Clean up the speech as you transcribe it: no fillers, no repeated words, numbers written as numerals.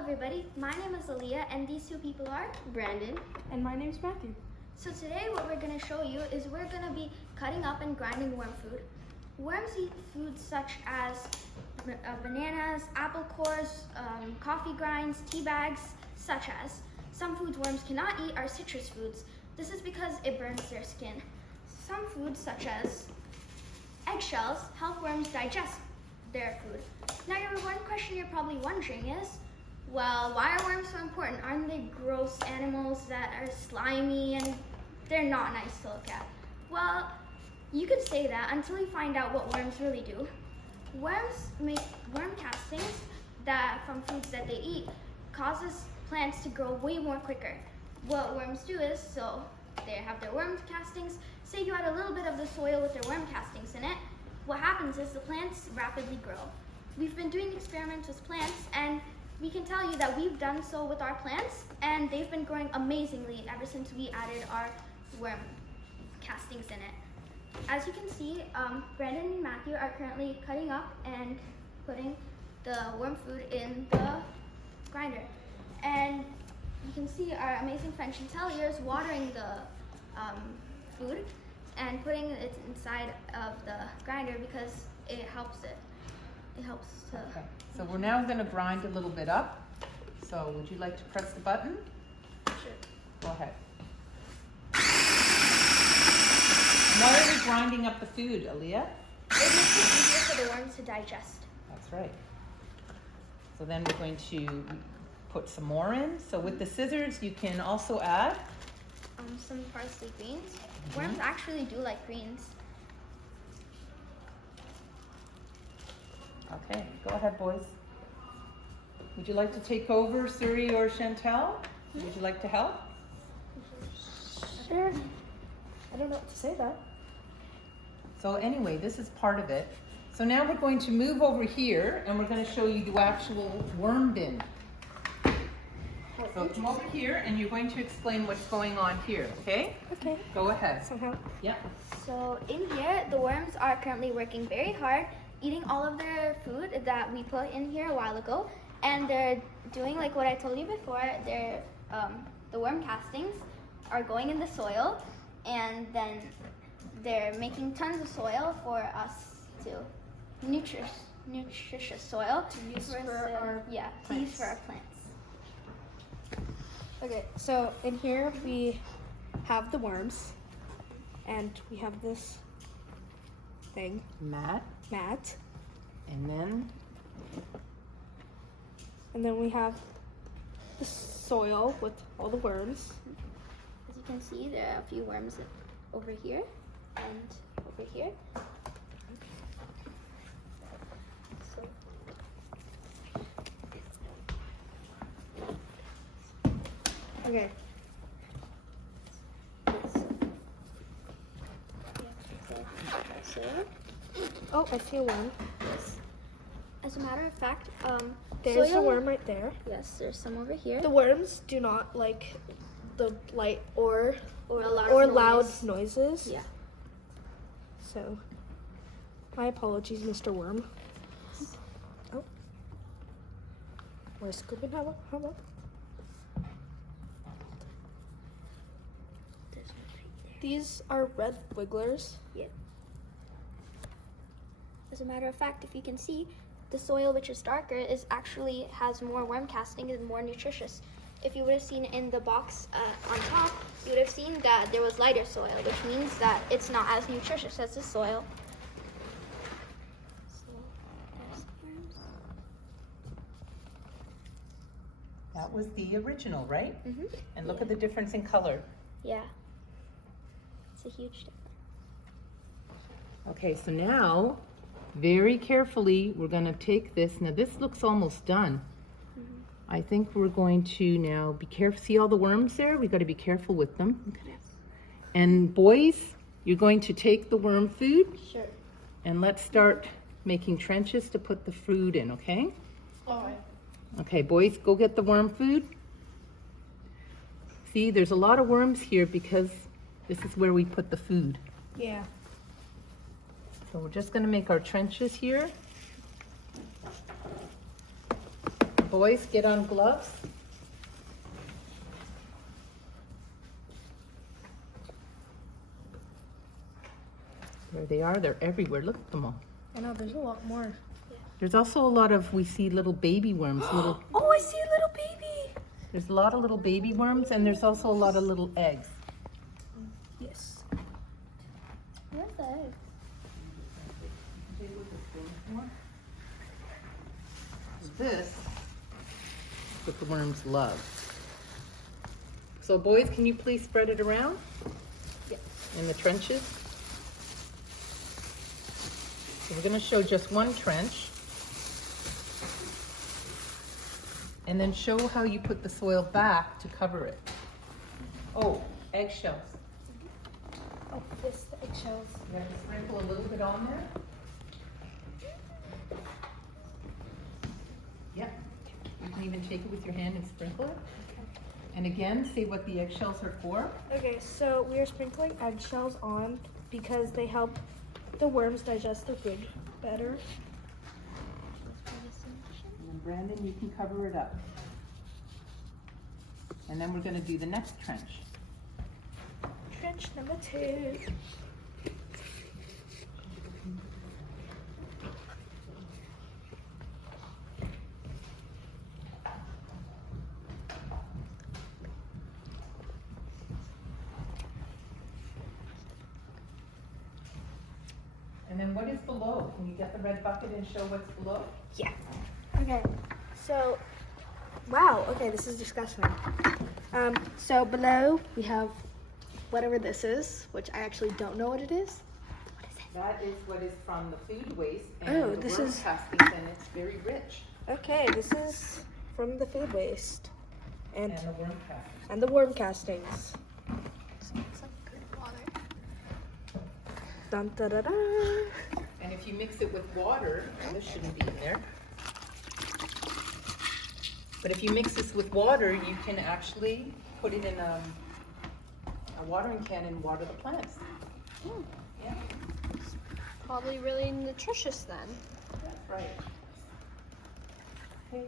everybody, my name is Aaliyah and these two people are Brandon. And my name's Matthew. So today what we're going to show you is we're going to be cutting up and grinding worm food. Worms eat foods such as bananas, apple cores, coffee grinds, tea bags, such as. Some foods worms cannot eat are citrus foods. This is because it burns their skin. Some foods such as eggshells help worms digest their food. Now one question you're probably wondering is, well, why are worms so important? Aren't they gross animals that are slimy and they're not nice to look at? Well, you could say that until you find out what worms really do. Worms make worm castings that from foods that they eat causes plants to grow way more quicker. What worms do is, so they have their worm castings, say you add a little bit of the soil with their worm castings in it, what happens is the plants rapidly grow. We've been doing experiments with plants and we can tell you that we've done so with our plants and they've been growing amazingly ever since we added our worm castings in it. As you can see, Brandon and Matthew are currently cutting up and putting the worm food in the grinder. And you can see our amazing friend Chantel here is watering the food and putting it inside of the grinder because it helps it. It helps to... Okay, so we're now going to grind a little bit up. So would you like to press the button? Sure. Go ahead. Why are we grinding up the food, Aaliyah? It makes it easier for the worms to digest. That's right. So then we're going to put some more in. So with the scissors, you can also add Some parsley greens. Worms actually do like greens. Okay, go ahead, boys. Would you like to take over, Suri or Chantel? Would you like to help? Sure. I don't know what to say though. So anyway, this is part of it. So now we're going to move over here and we're going to show you the actual worm bin. So come over here and you're going to explain what's going on here, okay? Okay. Go ahead. Somehow. Yeah. So in here, the worms are currently working very hard, eating all of their food that we put in here a while ago, and they're doing like what I told you before. They're the worm castings are going in the soil, and then they're making tons of soil for us to nutritious soil To use for for our to use plants. for our plants. Okay, so in here we have the worms, and we have this thing, Mat. and then we have the soil with all the worms. As you can see, there are a few worms over here and over here. So, Okay. Oh, I see a worm. as a matter of fact, There's a soil- worm right there. Yes, there's some over here. The worms do not like the light or Or a lot or of loud noise. noises. Yeah. So, my apologies, Mr. Worm. Oh. Where's Scoopin'? How about? There's one right there. These are red wigglers. As a matter of fact, if you can see, the soil which is darker is actually has more worm casting and more nutritious. If you would have seen in the box on top, you would have seen that there was lighter soil, which means that it's not as nutritious as the soil. So, there's worms. That was the original, right? Mm-hmm. And look at the difference in color. Yeah. It's a huge difference. Okay, so now, very carefully, we're going to take this. Now this looks almost done. I think we're going to now be careful. See all the worms there? We got to be careful with them. Look at it. And boys, you're going to take the worm food Sure. and let's start making trenches to put the food in, okay? Oh, Okay, boys, go get the worm food. See, there's a lot of worms here because this is where we put the food. yeah. So we're just going to make our trenches here. boys, get on gloves. There they are. They're everywhere. Look at them all. I know, there's a lot more. There's also a lot of, we see little baby worms. Oh, I see a little baby. There's a lot of little baby worms, and there's also a lot of little eggs. Yes. Where's the egg? This is what the worms love. So boys, can you please spread it around? Yeah. In the trenches. So we're going to show just one trench. And then show how you put the soil back to cover it. Oh, eggshells. Oh, yes, the eggshells. You have to sprinkle a little bit on there. Yep. You can even take it with your hand and sprinkle it. And again, say what the eggshells are for. Okay, so we are sprinkling eggshells on because they help the worms digest the food better. And then Brandon, you can cover it up. And then we're going to do the next trench. Trench number 2. And then what is below? Can you get the red bucket and show what's below? Yeah. Okay, so, wow, okay, this is disgusting. So below we have whatever this is, which I actually don't know what it is. What is it? That is what is from the food waste and Oh, the this worm is- castings, and it's very rich. Okay, this is from the food waste and And the worm castings. the worm castings. It's like good water. Dun, da, da, da. And if you mix it with water, this shouldn't be in there. But if you mix this with water, you can actually put it in a watering can and water the plants. Yeah, Probably really nutritious then. that's right. Okay.